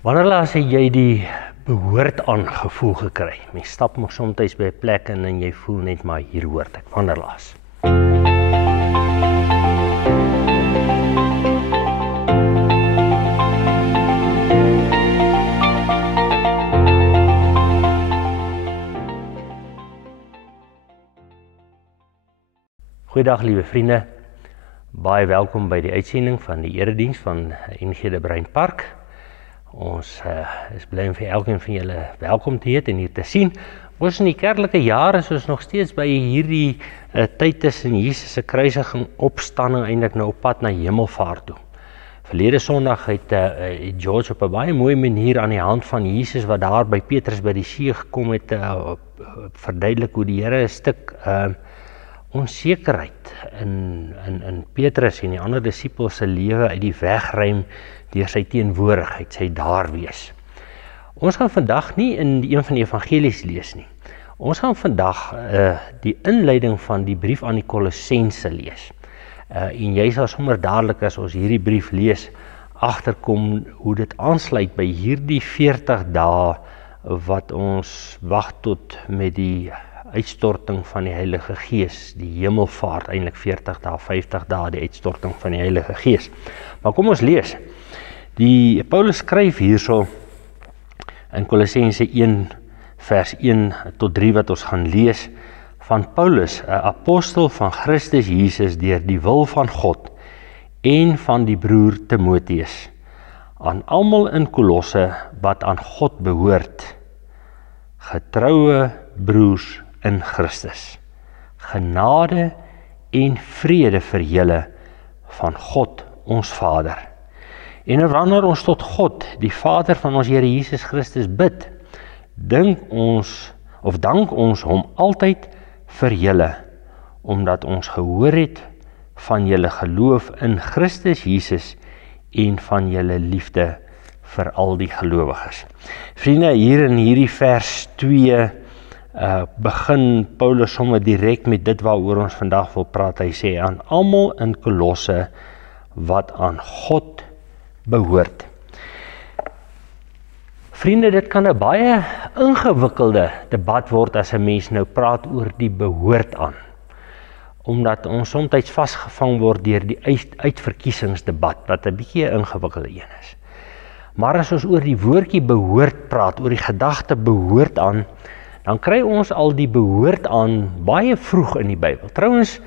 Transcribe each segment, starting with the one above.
Wanneer laas het jy die behoort aan gevoel gekry? Mens stap mos soms by 'n plek en jy voel net maar hier hoort ek. Wanneer laas? Goeiedag liewe vriende. Baie welkom by die uitsending van die erediens van NG De Bruin Park. Ons is bly om vir elkeen van julle welkom te heet en hier te sien. Ons in die kerklike jare is ons nog steeds by hierdie tyd tussen Jesus se kruisiging, opstanding eintlik nou op pad na hemelvaart toe. Verlede Sondag het George op 'n baie mooi manier aan die hand van Jesus wat daar by Petrus by die see gekom het, verduidelik hoe die Here 'n stuk onsekerheid in Petrus en die ander disippels se lewe uit die weg ruim deur sy teenwoordigheid, sy daar wees. Ons gaan vandag nie in een van die evangelies lees nie. Ons gaan vandag die inleiding van die brief aan die Kolossense lees. En jy sal sommer dadelik as ons hierdie brief lees, agterkom hoe dit aansluit by hierdie 40 dae wat ons wag tot met die uitstorting van die Heilige Gees, die hemelvaart, eintlik 40 dae, 50 dae die uitstorting van die Heilige Gees. Maar kom ons lees. Paulus skryf hierso in Kolossense 1 vers 1 tot 3 wat ons gaan lees, van Paulus, 'n apostel van Christus Jesus deur die wil van God en van die broer Timoteus, aan almal in Kolosse wat aan God behoort, getroue broers in Christus. Genade en vrede vir julle van God ons Vader. En wanneer ons tot God, die Vader van ons Here Jesus Christus bid, dank ons hom altyd vir julle, omdat ons gehoor het van julle geloof in Christus Jesus en van julle liefde vir al die gelowiges. Vriende, hier in hierdie vers 2 begin Paulus sommer direk met dit waaroor ons vandag wil praat. Hy sê aan almal in Kolosse wat aan God behoort. Vriende, dit kan 'n baie ingewikkelde debat word as 'n mens nou praat oor die behoort aan. Omdat ons soms vasgevang word deur die uitverkiesingsdebat, wat 'n bietjie 'n ingewikkelde een is. Maar as ons oor die woordjie behoort praat, oor die gedagte behoort aan, dan kry ons al die behoort aan baie vroeg in die Bybel. Trouwens,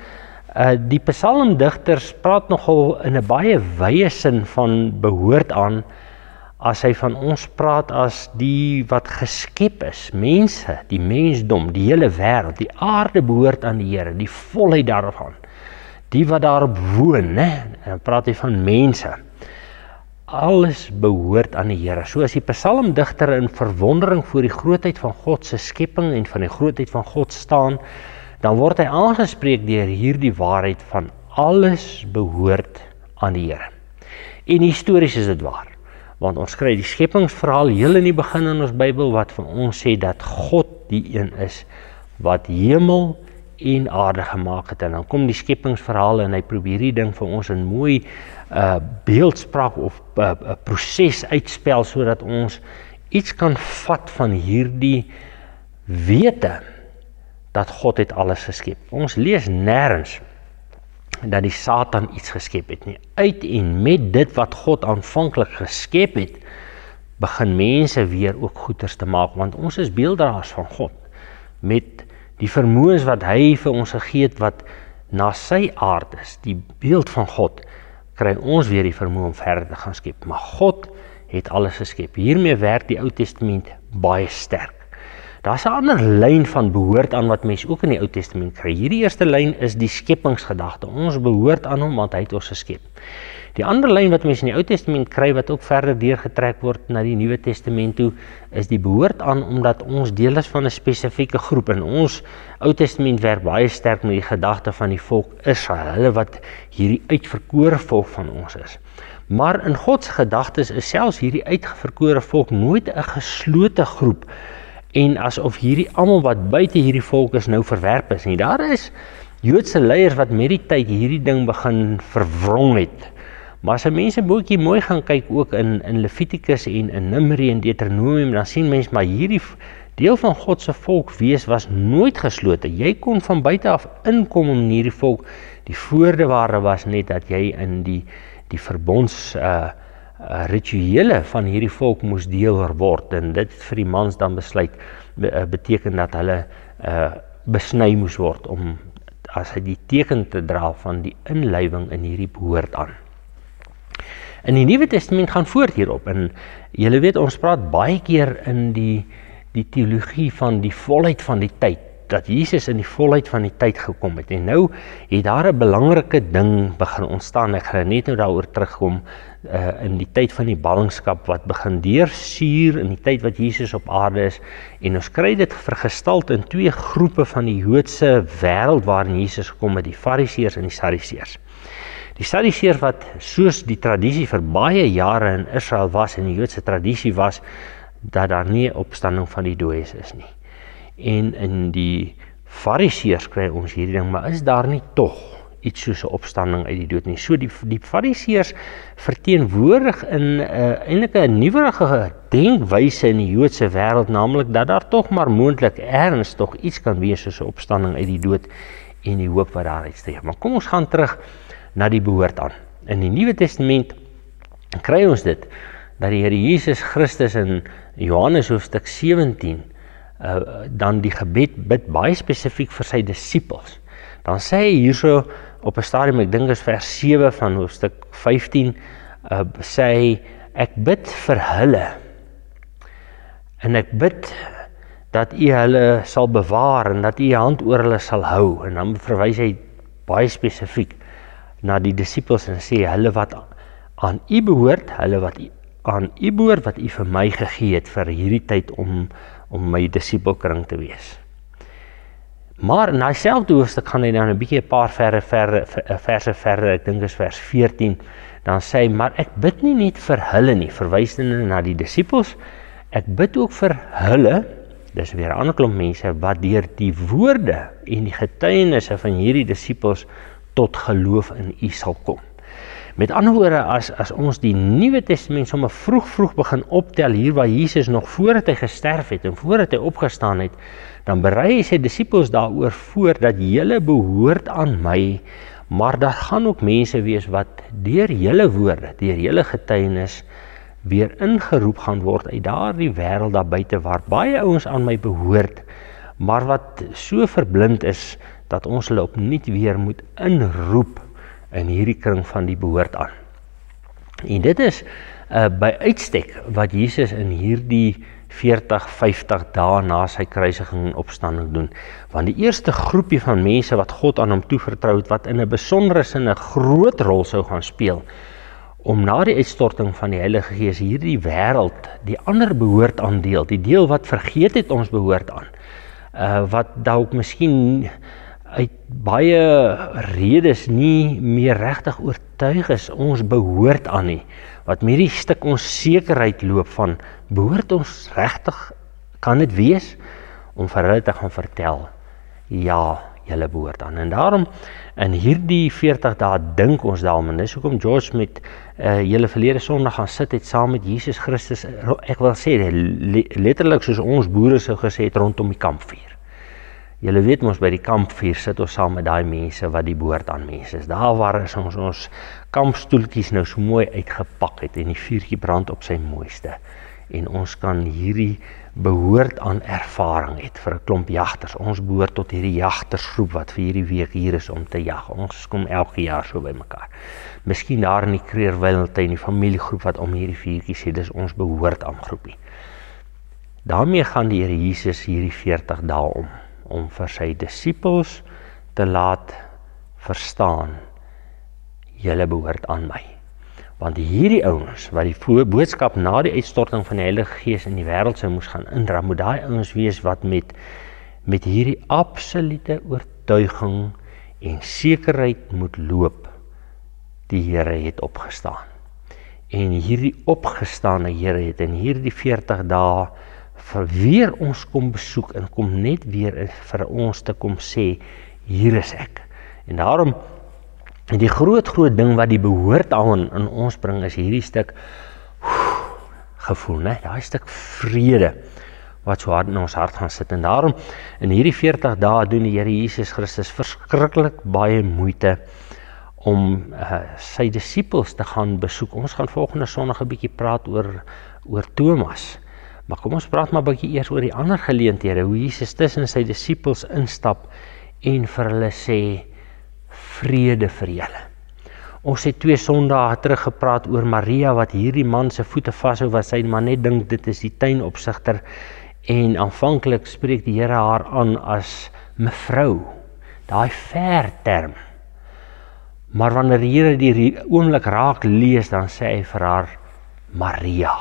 die psalmdigters praat nogal in 'n baie wye sin van behoort aan, as hy van ons praat as die wat geskep is, mense, die mensdom, die hele wêreld, die aarde behoort aan die Here, die volheid daarvan, die wat daarop woon, en dan praat hy van mense. Alles behoort aan die Here. So as die psalmdigter in verwondering voor die grootheid van God se skepping en van die grootheid van God staan, dan word hy aangespreek deur hierdie waarheid van alles behoort aan die Here. En histories is dit waar, want ons kry die skepingsverhaal heel in die begin in ons Bybel wat van ons sê dat God die een is wat hemel en aarde gemaak het. En dan kom die skepingsverhaal en hy probeer die ding vir ons in mooi beeldspraak of proses uitspel sodat ons iets kan vat van hierdie wete dat God het alles geskep. Ons lees nêrens dat die Satan iets geskep het nie. Uit en met dit wat God aanvanklik geskep het, begin mense weer ook goeders te maak, want ons is beelddraers van God, met die vermoëns wat hy vir ons gegee het, wat na sy aard is, die beeld van God, kry ons weer die vermoë om verder te gaan skep. Maar God het alles geskep. Hiermee werk die Ou Testament baie sterk. Daar's 'n ander lyn van behoort aan wat mense ook in die Ou Testament kry. Hierdie eerste lyn is die skepingsgedagte. Ons behoort aan hom want hy het ons geskep. Die ander lyn wat mense in die Ou Testament kry wat ook verder deurgetrek word na die Nuwe Testament toe, is die behoort aan omdat ons deel is van 'n spesifieke groep. En ons Ou Testament werk baie sterk met die gedagte van die volk Israel, hulle wat hierdie uitverkore volk van ons is. Maar in God se gedagtes is selfs hierdie uitverkore volk nooit 'n geslote groep en asof hierdie almal wat buite hierdie volk is nou verwerp is nie. Daar is Joodse leiers wat met die tyd hierdie ding begin verwrong het. Maar as mense boekie mooi gaan kyk ook in Levitikus en in Numeri en Deuteronomium, dan sien mens maar hierdie deel van God se volk wees was nooit geslote. Jy kon van buite af inkom in hierdie volk. Die voorwaarde was net dat jy in die verbonds rituele van hierdie volk moes deel word, en dit vir die mans dan besluit beteken dat hulle besny moes word om as hy die teken te dra van die inlywing in hierdie behoort aan. In die Nuwe Testament gaan voort hierop, en julle weet ons praat baie keer in die teologie van die volheid van die tyd, dat Jesus in die volheid van die tyd gekom het, en nou het daar 'n belangrike ding begin ontstaan. Ek gaan net nou daaroor terugkom, in die tyd van die ballingskap wat begin deursuur in die tyd wat Jesus op aarde is, en ons kry dit vergestald in twee groepe van die Joodse wêreld waarin Jesus gekom het, die Fariseërs en die Sadduseërs. Die Sadduseërs wat soos die tradisie vir baie jare in Israel was, en die Joodse tradisie was, dat daar nie 'n opstanding van die dooies is nie. En in die Fariseërs kry ons hierdie ding, maar is daar nie tog iets soos 'n opstanding uit die dood nie? So die Fariseërs verteenwoordig in eintlik 'n nuwerige denkwyse in die Joodse wêreld, naamlik dat daar tog maar moontlik erns tog iets kan wees soos 'n opstanding uit die dood en die hoop wat daaruit steek. Maar kom ons gaan terug na die behoort aan. In die Nuwe Testament kry ons dit dat die Here Jesus Christus in Johannes hoofstuk 17 dan die gebed bid baie spesifiek vir sy disippels. Dan sê hy hierso op 'n stadium, ek dink is vers 7 van hoofstuk 15, sê hy, ek bid vir hulle, en ek bid dat u hulle sal bewaar, en dat u u hand oor hulle sal hou, en dan verwys hy baie spesifiek na die disippels, en sê, hulle wat aan u behoort, hulle wat aan u behoort, wat u vir my gegee het, vir hierdie tyd om my disipelkring te wees. Maar in dieselfde hoofstuk gaan hy dan 'n bietjie 'n paar verse verder, ek dink is vers 14, dan sê hy, maar ek bid nie net vir hulle nie, verwysende na die disippels, ek bid ook vir hulle, dis weer 'n ander klomp mense, wat deur die woorde en die getuienisse van hierdie disippels tot geloof in u sal kom. Met ander woorde, as ons die Nuwe Testament sommer vroeg begin optel, hier waar Jesus nog voordat hy gesterf het en voordat hy opgestaan het, dan berei hy sy disippels daaroor voor dat julle behoort aan my, maar daar gaan ook mense wees wat deur julle woorde, deur julle getuienis weer ingeroep gaan word uit daardie wêreld daar buite waar baie ouens aan my behoort, maar wat so verblind is dat ons hulle opnuut weer moet inroep in hierdie kring van die behoort aan. En dit is by uitstek wat Jesus in hierdie 40-50 dae na sy kruisiging en opstanding doen. Want die eerste groepie van mense wat God aan hom toevertrou het, wat in 'n besondere sin 'n groot rol sou gaan speel, om na die uitstorting van die Heilige Gees hierdie wêreld, die ander behoort aan deel, die deel wat vergeet het ons behoort aan, wat dalk miskien uit baie redes nie meer regtig oortuig is, ons behoort aan nie, wat met die stuk onsekerheid loop van, behoort ons regtig, kan dit wees, om vir hulle te gaan vertel, ja, julle behoort aan. En daarom, in hierdie 40 dae dink ons daarom, en dis hoekom George met julle verlede Sondag gaan sit het saam met Jesus Christus, ek wil sê, letterlik soos ons boere sou gesê het, rondom die kampvuur. Julle weet ons by die kampvuur sit ons saam met daai mense wat die behoort aan mense is. Daar waar is ons kampstoeltjies nou so mooi uitgepak het en die vuurtjie brand op sy mooiste. En ons kan hierdie behoort aan ervaring het vir 'n klomp jagters. Ons behoort tot hierdie jagtersgroep wat vir hierdie week hier is om te jag. Ons kom elke jaar so by mekaar. Miskien daar in die Kreerwiltuin, die familiegroep wat om hierdie vuurtjie sê, dis ons behoort aan groepie. Daarmee gaan die Here Jesus hierdie 40 dae om vir sy disippels te laat verstaan, julle behoort aan my. Want hierdie ouens, wat die boodskap na die uitstorting van die Heilige Gees in die wêreld sou moes gaan indra, moet daai ouens wees wat met hierdie absolute oortuiging en sekerheid moet loop, die Here het opgestaan. En hierdie opgestaane Here het in hierdie 40 dae vir weer ons kom besoek en kom net weer vir ons te kom sê, hier is ek. En daarom En die groot ding wat die behoort aan in ons bring is hierdie stuk gevoel, né? Daai stuk vrede wat so hard in ons hart gaan sit. En daarom in hierdie 40 dae doen die Here Jesus Christus verskriklik baie moeite om sy disippels te gaan besoek. Ons gaan volgende Sondag 'n bietjie praat oor Thomas. Maar kom ons praat maar 'n bietjie eers oor die ander geleenthede, hoe Jesus tussen sy disippels instap en vir hulle sê, vrede vir julle. Ons het 2 Sondae terug gepraat oor Maria, wat hierdie man se voete vashou, wat sy maar net dink dit is die tuinopsigter, en aanvanklik spreek die Here haar aan as mevrou, daai ver term. Maar wanneer die Here die oomblik raak lees, dan sê hy vir haar, Maria.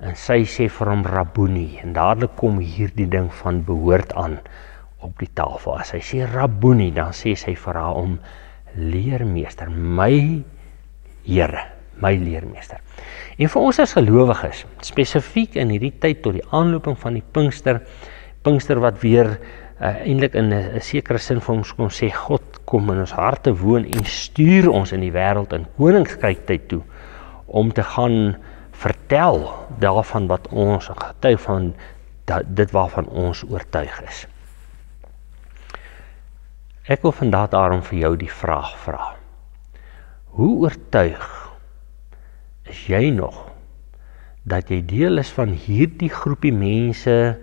En sy sê vir hom Rabboni, en dadelik kom hierdie ding van behoort aan op die tafel. As hy sê Rabboni, dan sê sy vir haar om leermeester, my Here, my leermeester. En vir ons as gelowiges, spesifiek in hierdie tyd tot die aanlooping van die Pinkster wat weer eintlik in 'n sekere sin vir ons kon sê, God kom in ons harte woon en stuur ons in die wêreld in koninkryk tyd toe, om te gaan vertel daarvan wat ons getuig van dit waarvan ons oortuig is. Ek wil vandag daarom vir jou die vraag vra. Hoe oortuig is jy nog dat jy deel is van hierdie groepie mense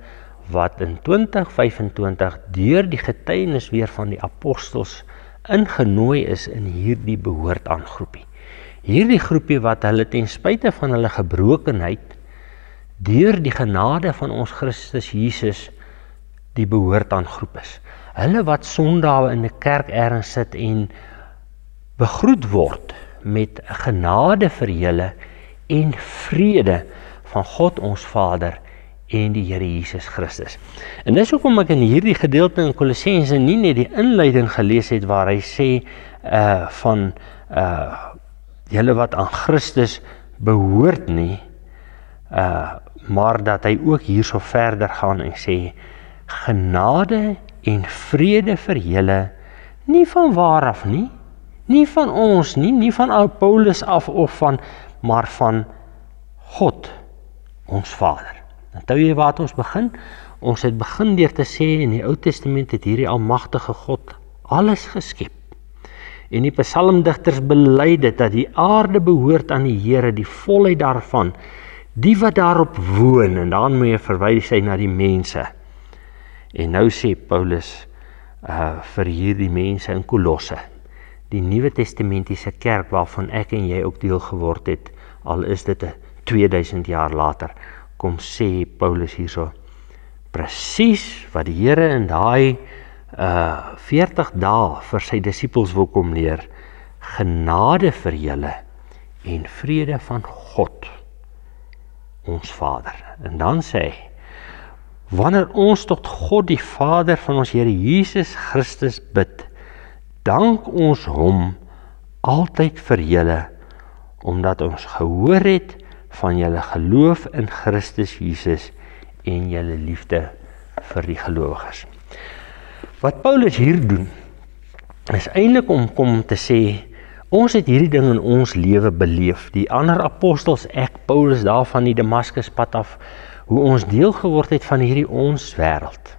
wat in 2025 deur die getuienis weer van die apostels ingenooi is in hierdie behoort aan groepie. Hierdie groepie wat hulle ten spyte van hulle gebrokenheid deur die genade van ons Christus Jesus die behoort aan groep is. Hulle wat Sondae in 'n kerk ergens sit en begroet word met genade vir julle en vrede van God ons Vader en die Here Jesus Christus. En dis hoekom ek in hierdie gedeelte in Kolossense nie net die inleiding gelees het waar hy sê van julle wat aan Christus behoort nie, maar dat hy ook hierso verder gaan en sê, genade en vrede vir julle, nie van waar af nie, nie van ons nie, nie van Paulus af of maar van God, ons Vader. Onthou jy waar ons begin? Ons het begin deur te sê, in die Ou Testament het hierdie almagtige God alles geskep. En die psalmdigters bely dit, dat die aarde behoort aan die Here, die volheid daarvan, die wat daarop woon, en dan moet jy verwys hy na die mense. En nou sê Paulus vir hierdie mense in Kolosse, die Nuwe Testamentiese kerk waarvan ek en jy ook deel geword het, al is dit 2000 jaar later, kom sê Paulus hierso, presies wat die Here in daai 40 dae vir sy disippels wil kom leer, genade vir julle en vrede van God, ons Vader. En dan sê hy, wanneer ons tot God die Vader van ons Here Jesus Christus bid, dank ons hom altyd vir julle, omdat ons gehoor het van julle geloof in Christus Jesus en julle liefde vir die gelowiges. Wat Paulus hier doen, is eintlik om te sê, ons het hierdie ding in ons lewe beleef, die ander apostels, ek, Paulus daar van die Damaskuspad af, hoe ons deel geword het van hierdie ons wêreld,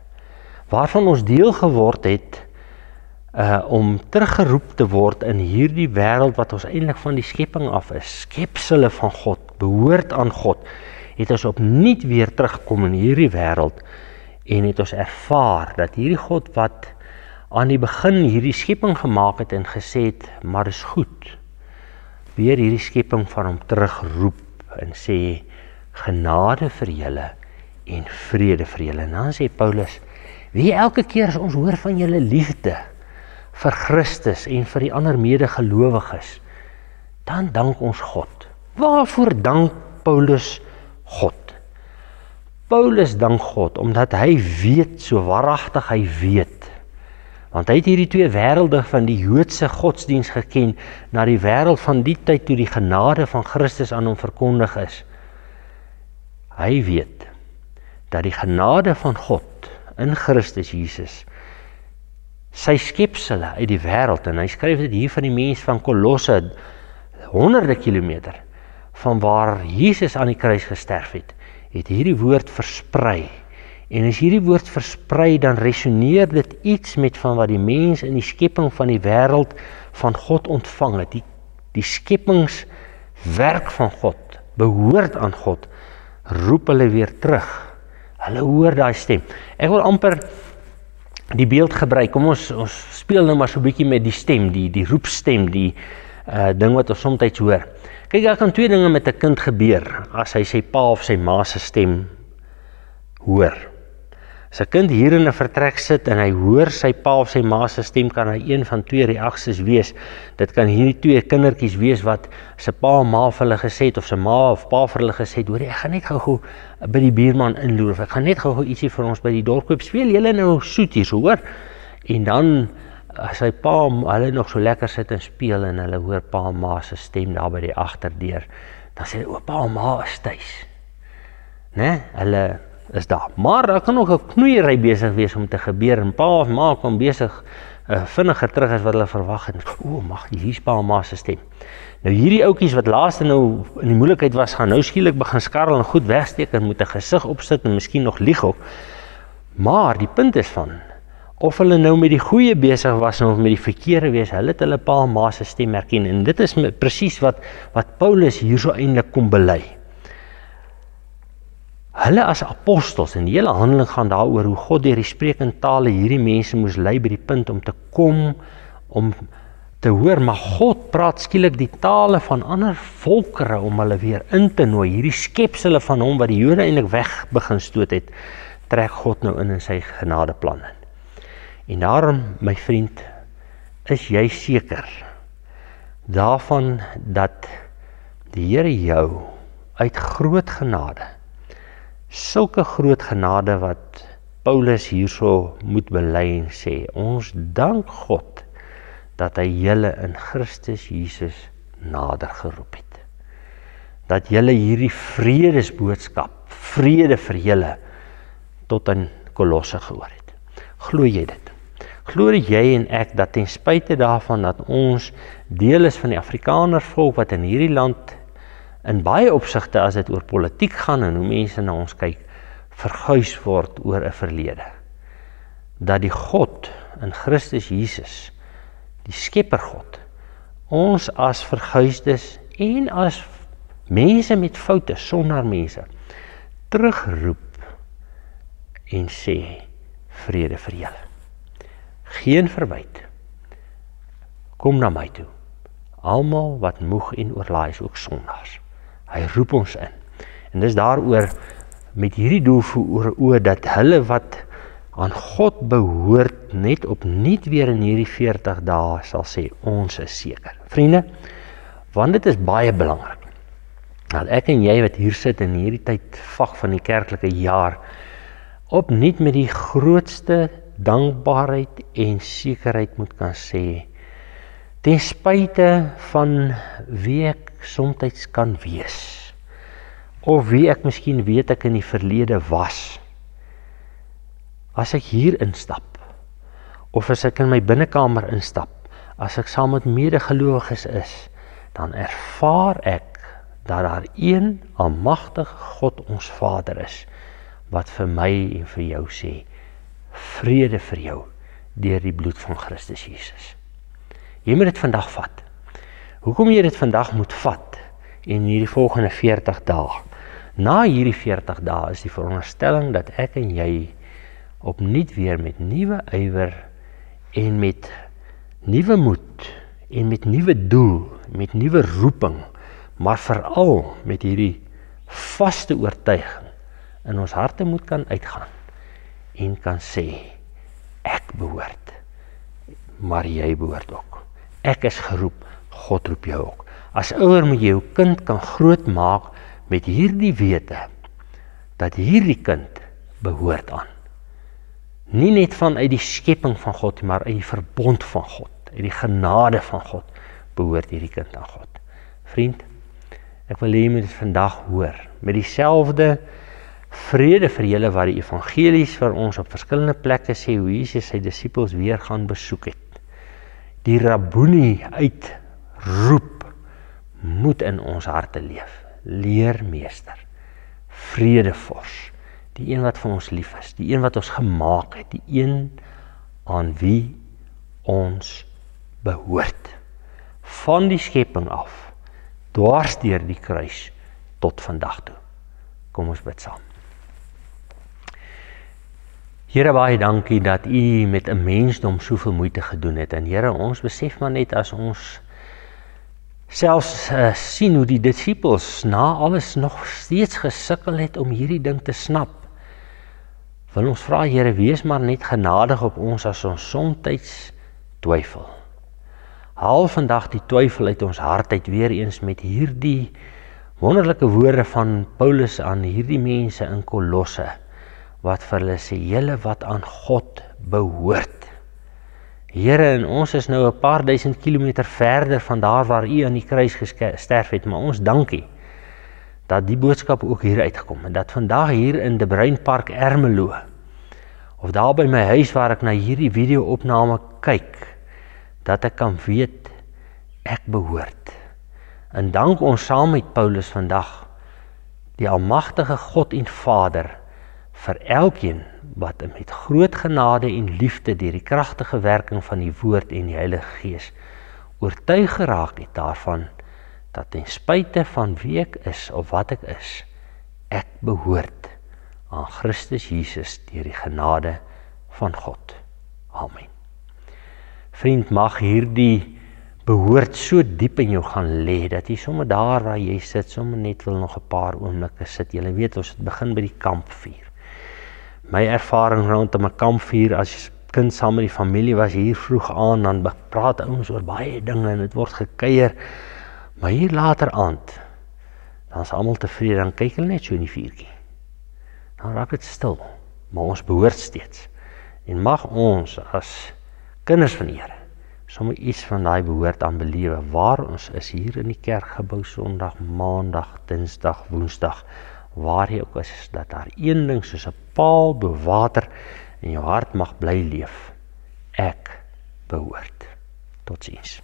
waarvan ons deel geword het, om teruggeroep te word in hierdie wêreld wat ons eintlik van die skepping af is, skepsele van God, behoort aan God, het ons opnuut weer teruggekom in hierdie wêreld, en het ons ervaar dat hierdie God wat aan die begin hierdie skepping gemaak het en gesê het, maar is goed, weer hierdie skepping van hom terugroep en sê, genade vir julle en vrede vir julle. En dan sê Paulus, wie elke keer as ons hoor van julle liefde vir Christus en vir die ander medegelowiges, dan dank ons God. Waarvoor dank Paulus God? Paulus dank God, omdat hy weet, so waaragtig hy weet, want hy het hierdie 2 wêrelde van die Joodse godsdienst geken, na die wêreld van die tyd toe die genade van Christus aan hom verkondig is. Hy weet, dat die genade van God in Christus Jesus, sy skepsele uit die wêreld, en hy skryf dit hier van die mens van Kolosse, honderde kilometer, van waar Jesus aan die kruis gesterf het hierdie woord versprei. En as hierdie woord versprei, dan resoneer dit iets met van wat die mens in die skepping van die wêreld van God ontvang het. Die skepingswerk van God, behoort aan God, roep hulle weer terug. Hulle hoor daai stem. Ek wil amper die beeld gebruik. Kom ons speel nou maar so 'n bietjie met die stem, die roepstem, die ding wat ons soms hoor. Kyk, daar kan twee dinge met 'n kind gebeur as hy sy pa of sy ma se stem hoor. As 'n kind hier in 'n vertrek sit en hy hoor sy pa of sy ma se stem, kan hy een van twee reaksies wees. Dit kan hierdie twee kindertjies wees wat sy pa en ma vir hulle gesê het, of sy ma of pa vir hulle gesê het, hoor jy, ek gaan net gou by die buurman inloer, of ek gaan net gou ietsie vir ons by die dorp koop, speel julle nou soet hier, so hoor. En dan as sy pa hulle nog so lekker sit en speel en hulle hoor pa en ma se stem daar by die agterdeur, dan sê hulle, o, pa en ma is tuis. Né? Hulle is daar. Maar daar kan nog 'n knoeiery besig wees om te gebeur, en pa of ma kom besig vinniger terug as wat hulle verwag het. O, mag, hier's pa en ma se stem. Nou hierdie ouetjies wat laaste nou in die moeilikheid was, gaan nou skielik begin skarrel en goed wegsteek en moet 'n gesig opsit en miskien nog lieg ook. Maar die punt is van, of hulle nou met die goeie besig was of met die verkeerde wees, hulle het hulle pa en ma se stem herken. En dit is presies wat Paulus hierso eintlik kom bely. Hulle as apostels, en die hele handeling gaan daaroor hoe God deur die sprekende tale hierdie mense moes lei by die punt om te kom, om te hoor, maar God praat skielik die tale van ander volkere om hulle weer in te nooi. Hierdie skepsele van hom wat die Jode eintlik weg begin stoot het, trek God nou in sy genadeplan in. En daarom, my vriend, is jy seker daarvan dat die Here jou uit groot genade, sulke groot genade wat Paulus hierso moet bely en sê, ons dank God dat hy julle in Christus Jesus nader geroep het. Dat julle hierdie vredesboodskap, vrede vir julle, tot in Kolosse gehoor het. Glo jy dit? Glo jy en ek dat ten spyte daarvan dat ons deel is van die Afrikaner volk wat in hierdie land in baie opsigte as dit oor politiek gaan en hoe mense na ons kyk, verguis word oor 'n verlede. Dat die God in Christus Jesus, die Skepper God, ons as verguisdes en as mense met foute, sondaarmense, terugroep en sê, vrede vir julle. Geen verwyte. Kom na my toe. Almal wat moeg en oorlaai is, ook sondaars. Hy roep ons in. En dis daaroor met hierdie doel voor oë dat hulle wat aan God behoort net opnuut weer in hierdie 40 dae sal sê, ons is seker. Vriende, want dit is baie belangrik dat ek en jy wat hier sit in hierdie tyd vag van die kerklike jaar opnuut met die grootste dankbaarheid en sekerheid moet kan sê, ten spyte van wie ek soms kan wees, of wie ek miskien weet ek in die verlede was, as ek hier instap, of as ek in my binnekamer instap, as ek saam met medegelowiges is, dan ervaar ek dat daar een almagtige God ons Vader is, wat vir my en vir jou sê, vrede vir jou, deur die bloed van Christus Jesus. Jy moet dit vandag vat. Hoekom jy dit vandag moet vat, in hierdie volgende 40 dae? Na hierdie 40 dae is die veronderstelling dat ek en jy opnuut weer met nuwe ywer en met nuwe moed en met nuwe doel, met nuwe roeping, maar veral met hierdie vaste oortuiging in ons harte moet kan uitgaan en kan sê, ek behoort, maar jy behoort ook. Ek is geroep, God roep jou ook. As ouer moet jy jou kind kan groot maak met hierdie wete, dat hierdie kind behoort aan. Nie net vanuit die skepping van God, maar uit die verbond van God, uit die genade van God, behoort hierdie kind aan God. Vriend, ek wil hê jy moet dit vandag hoor, met dieselfde Vrede vir julle wat die evangelies vir ons op verskillende plekke sê hoe Jesus sy disippels weer gaan besoek het. Die Rabboni uitroep moet in ons harte leef. Leermeester, vredevors, die een wat vir ons lief is, die een wat ons gemaak het, die een aan wie ons behoort. Van die skepping af, dwars deur die kruis tot vandag toe. Kom ons bid saam. Here, baie dankie dat U met 'n mensdom soveel moeite gedoen het. En Here, ons besef maar net as ons selfs sien hoe die disippels na alles nog steeds gesukkel het om hierdie ding te snap. Wil ons vra, Here, wees maar net genadig op ons as ons soms twyfel. Haal vandag die twyfel uit ons hart uit weer eens met hierdie wonderlike woorde van Paulus aan hierdie mense in Kolosse, wat vir hulle sê, julle wat aan God behoort. Here, en ons is nou 'n paar duisend kilometer verder van daar waar U aan die kruis gesterf het, maar ons dankie dat die boodskap ook hier uitgekom en dat vandag hier in De Bruin Park Ermelo, of daar by my huis waar ek na hierdie video-opname kyk, dat ek kan weet, ek behoort. En dank ons saam met Paulus vandag, die almagtige God en Vader, vir elkeen wat met groot genade en liefde deur die kragtige werking van die Woord en die Heilige Gees oortuig geraak het daarvan, dat ten spyte van wie ek is of wat ek behoort aan Christus Jesus deur die genade van God. Amen. Vriend, mag hierdie behoort so diep in jou gaan lê, dat jy sommer daar waar jy sit, sommer net wil nog 'n paar oomblikke sit. Jy weet, ons het begin by die kampvuur. My ervaring rondom 'n kampvuur as kind saam met die familie was hier vroeg aan, dan praat ouens oor baie dinge en dit word gekuier. Maar hier later aand, dan is almal tevrede, dan kyk hulle net so in die vuurtjie. Dan raak dit stil, maar ons behoort steeds. En mag ons as kinders van die Here sommer iets van daai behoort aan belewe, waar ons is hier in die kerkgebou Sondag, Maandag, Dinsdag, Woensdag, waar jy ook is, dat daar een ding soos 'n paal bo water in jou hart mag bly leef. Ek behoort. Totsiens.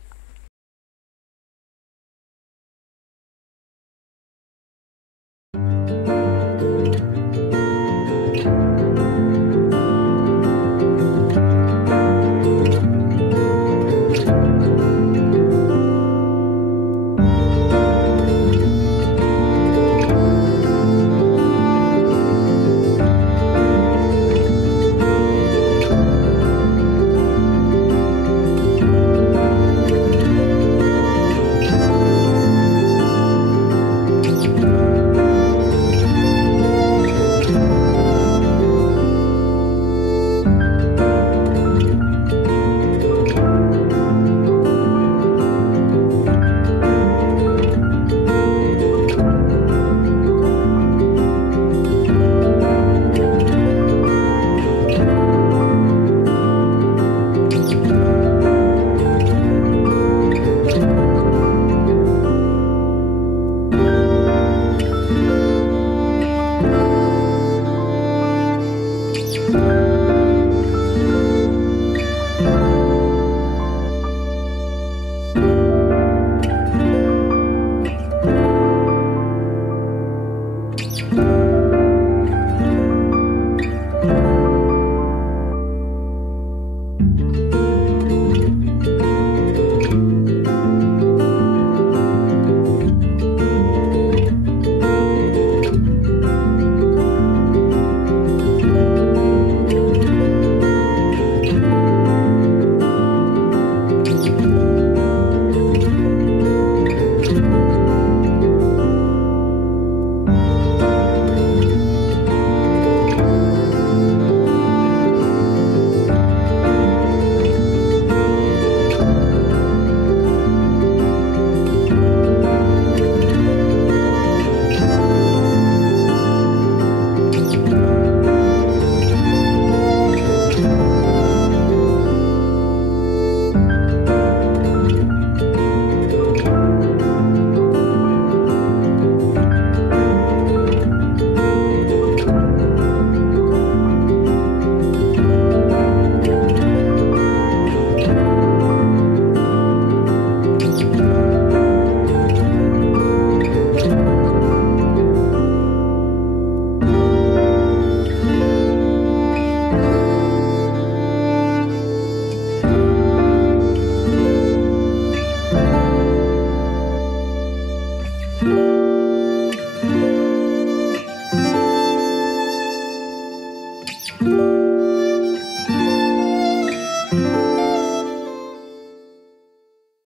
you.